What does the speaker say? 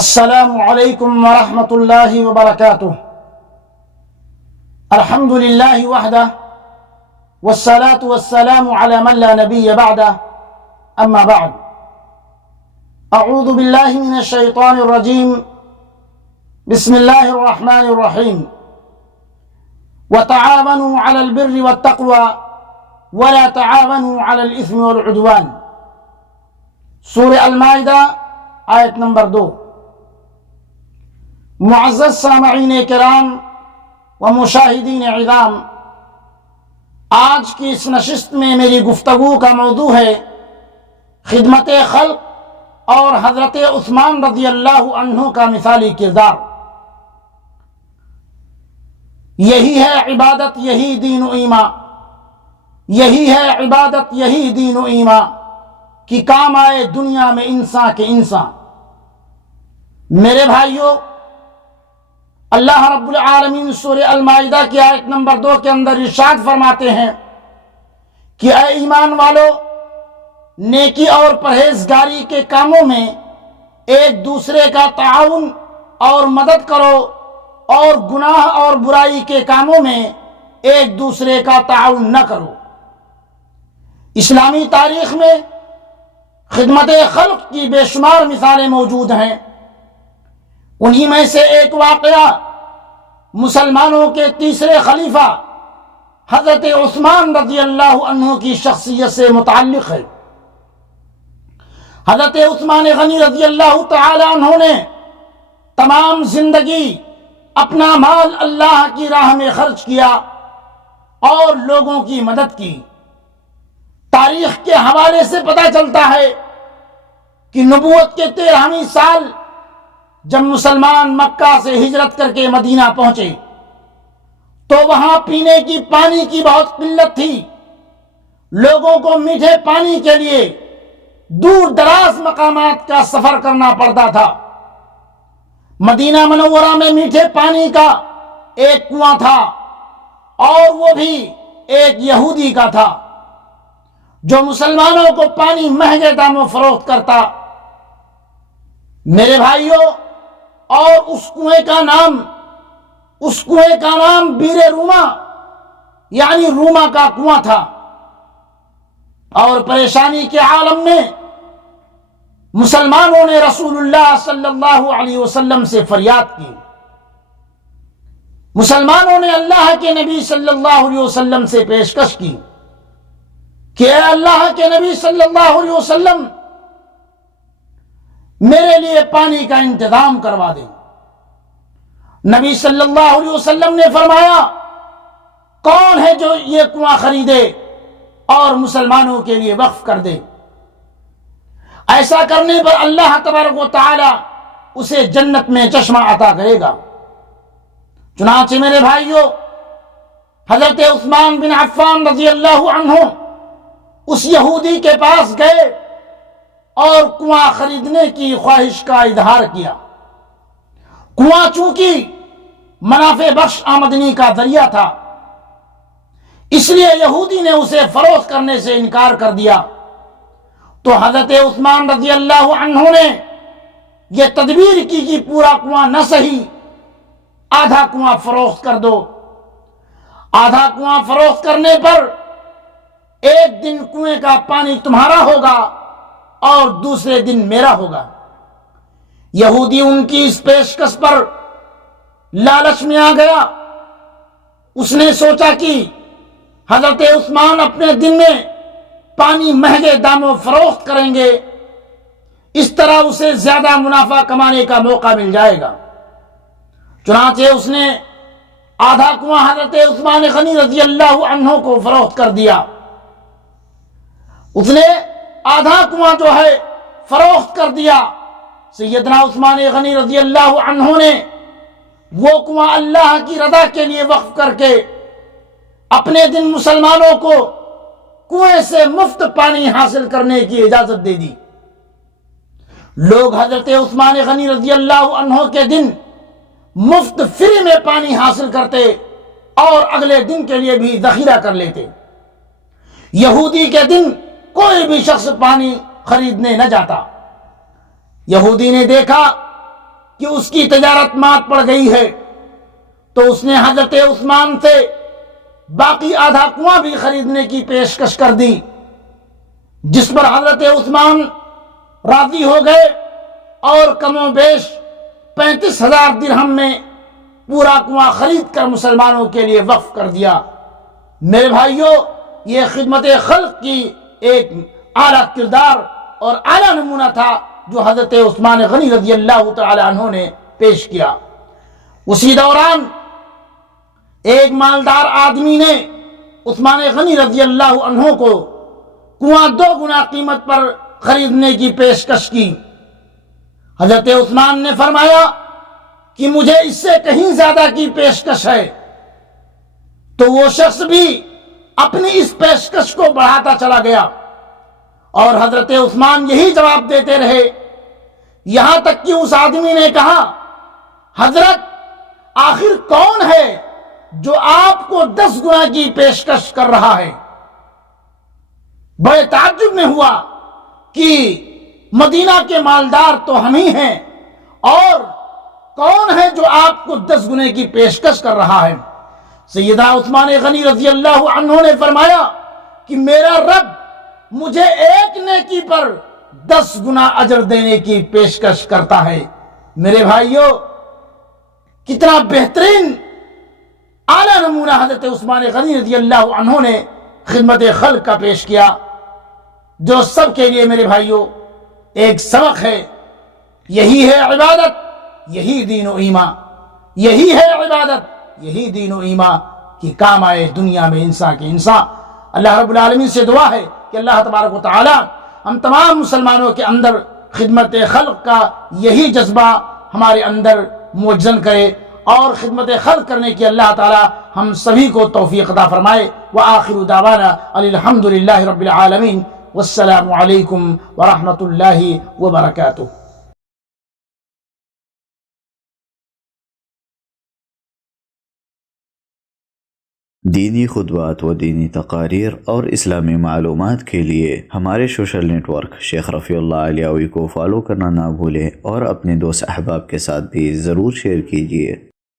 السلام علیکم ورحمۃ اللہ وبرکاتہ۔ الحمد للہ وحدہ والصلاة والسلام علی من لا نبی بعدہ، اما بعد۔ اعوذ باللہ من الشیطان الرجیم، بسم اللہ الرحمن الرحیم۔ وتعاونوا علی البر والتقوى ولا تعاونوا علی الاثم والعدوان۔ سورہ المائدہ آیت نمبر 2۔ معزز سامعین کرام و مشاہدین عظام، آج کی اس نشست میں میری گفتگو کا موضوع ہے خدمت خلق اور حضرت عثمان رضی اللہ عنہ کا مثالی کردار۔ یہی ہے عبادت، یہی دین و ایمان، یہی ہے عبادت، یہی دین و ایمان کہ کام آئے دنیا میں انسان کے انسان۔ میرے بھائیوں، اللہ رب العالمین سورہ المائدہ کی آیت نمبر 2 کے اندر ارشاد فرماتے ہیں کہ اے ایمان والو، نیکی اور پرہیزگاری کے کاموں میں ایک دوسرے کا تعاون اور مدد کرو، اور گناہ اور برائی کے کاموں میں ایک دوسرے کا تعاون نہ کرو۔ اسلامی تاریخ میں خدمت خلق کی بے شمار مثالیں موجود ہیں۔ انہی میں سے ایک واقعہ مسلمانوں کے تیسرے خلیفہ حضرت عثمان رضی اللہ عنہ کی شخصیت سے متعلق ہے۔ حضرت عثمان غنی رضی اللہ تعالی عنہ نے تمام زندگی اپنا مال اللہ کی راہ میں خرچ کیا اور لوگوں کی مدد کی۔ تاریخ کے حوالے سے پتہ چلتا ہے کہ نبوت کے 13ویں سال جب مسلمان مکہ سے ہجرت کر کے مدینہ پہنچے تو وہاں پینے کی پانی کی بہت قلت تھی۔ لوگوں کو میٹھے پانی کے لیے دور دراز مقامات کا سفر کرنا پڑتا تھا۔ مدینہ منورہ میں میٹھے پانی کا ایک کنواں تھا، اور وہ بھی ایک یہودی کا تھا جو مسلمانوں کو پانی مہنگے داموں فروخت کرتا۔ میرے بھائیوں، اور اس کنویں کا نام بیر روما یعنی روما کا کنواں تھا۔ اور پریشانی کے عالم میں مسلمانوں نے رسول اللہ صلی اللہ علیہ وسلم سے فریاد کی۔ مسلمانوں نے اللہ کے نبی صلی اللہ علیہ وسلم سے پیشکش کی کہ اے اللہ کے نبی صلی اللہ علیہ وسلم، میرے لیے پانی کا انتظام کروا دیں۔ نبی صلی اللہ علیہ وسلم نے فرمایا، کون ہے جو یہ کنواں خریدے اور مسلمانوں کے لیے وقف کر دے؟ ایسا کرنے پر اللہ تبارک و تعالی اسے جنت میں چشمہ عطا کرے گا۔ چنانچہ میرے بھائیوں، حضرت عثمان بن عفان رضی اللہ عنہ اس یہودی کے پاس گئے اور کنواں خریدنے کی خواہش کا اظہار کیا۔ کنواں چونکہ منافع بخش آمدنی کا ذریعہ تھا، اس لیے یہودی نے اسے فروخت کرنے سے انکار کر دیا۔ تو حضرت عثمان رضی اللہ عنہ نے یہ تدبیر کی کہ پورا کنواں نہ صحیح، آدھا کنواں فروخت کر دو۔ آدھا کنواں فروخت کرنے پر ایک دن کنویں کا پانی تمہارا ہوگا اور دوسرے دن میرا ہوگا۔ یہودی ان کی اس پیشکش پر لالچ میں آ گیا۔ اس نے سوچا کہ حضرت عثمان اپنے دن میں پانی مہنگے داموں فروخت کریں گے، اس طرح اسے زیادہ منافع کمانے کا موقع مل جائے گا۔ چنانچہ اس نے آدھا کنواں حضرت عثمان غنی رضی اللہ عنہ کو فروخت کر دیا۔ اس نے آدھا کنواں جو ہے فروخت کر دیا۔ سیدنا عثمان غنی رضی اللہ عنہ نے وہ کنواں اللہ کی رضا کے لیے وقف کر کے اپنے دن مسلمانوں کو کنویں سے مفت پانی حاصل کرنے کی اجازت دے دی۔ لوگ حضرت عثمان غنی رضی اللہ عنہ کے دن مفت فری میں پانی حاصل کرتے اور اگلے دن کے لیے بھی ذخیرہ کر لیتے۔ یہودی کے دن کوئی بھی شخص پانی خریدنے نہ جاتا۔ یہودی نے دیکھا کہ اس کی تجارت مات پڑ گئی ہے، تو اس نے حضرت عثمان سے باقی آدھا کنواں بھی خریدنے کی پیشکش کر دی، جس پر حضرت عثمان راضی ہو گئے اور کم و بیش 35,000 درہم میں پورا کنواں خرید کر مسلمانوں کے لیے وقف کر دیا۔ میرے بھائیوں، یہ خدمت خلق کی ایک اعلیٰ کردار اور اعلیٰ نمونہ تھا جو حضرت عثمان غنی رضی اللہ تعالی عنہ نے پیش کیا۔ اسی دوران ایک مالدار آدمی نے عثمان غنی رضی اللہ عنہ کو کنواں 2 گنا قیمت پر خریدنے کی پیشکش کی۔ حضرت عثمان نے فرمایا کہ مجھے اس سے کہیں زیادہ کی پیشکش ہے، تو وہ شخص بھی اپنی اس پیشکش کو بڑھاتا چلا گیا، اور حضرت عثمان یہی جواب دیتے رہے، یہاں تک کہ اس آدمی نے کہا، حضرت آخر کون ہے جو آپ کو 10 گنا کی پیشکش کر رہا ہے؟ بڑے تعجب میں ہوا کہ مدینہ کے مالدار تو ہم ہی ہیں، اور کون ہے جو آپ کو 10 گنے کی پیشکش کر رہا ہے؟ سیدنا عثمان غنی رضی اللہ عنہ نے فرمایا کہ میرا رب مجھے 1 نیکی پر 10 گنا اجر دینے کی پیشکش کرتا ہے۔ میرے بھائیوں، کتنا بہترین اعلیٰ نمونہ حضرت عثمان غنی رضی اللہ عنہ نے خدمت خلق کا پیش کیا، جو سب کے لیے میرے بھائیوں ایک سبق ہے۔ یہی ہے عبادت، یہی دین و ایمان، یہی ہے عبادت، یہی دین و ایمان کہ کام آئے دنیا میں انسان کے انسان۔ اللہ رب العالمین سے دعا ہے کہ اللہ تبارک و تعالی ہم تمام مسلمانوں کے اندر خدمت خلق کا یہی جذبہ ہمارے اندر موجزن کرے، اور خدمت خلق کرنے کی اللہ تعالی ہم سبھی کو توفیق عطا فرمائے۔ وآخر دعوانا الحمد للہ رب العالمین، والسلام علیکم ورحمۃ اللہ وبرکاتہ۔ دینی خطبات و دینی تقاریر اور اسلامی معلومات کے لیے ہمارے سوشل نیٹ ورک شیخ رفیع اللہ علیوی کو فالو کرنا نہ بھولیں، اور اپنے دوست احباب کے ساتھ بھی ضرور شیئر کیجیے۔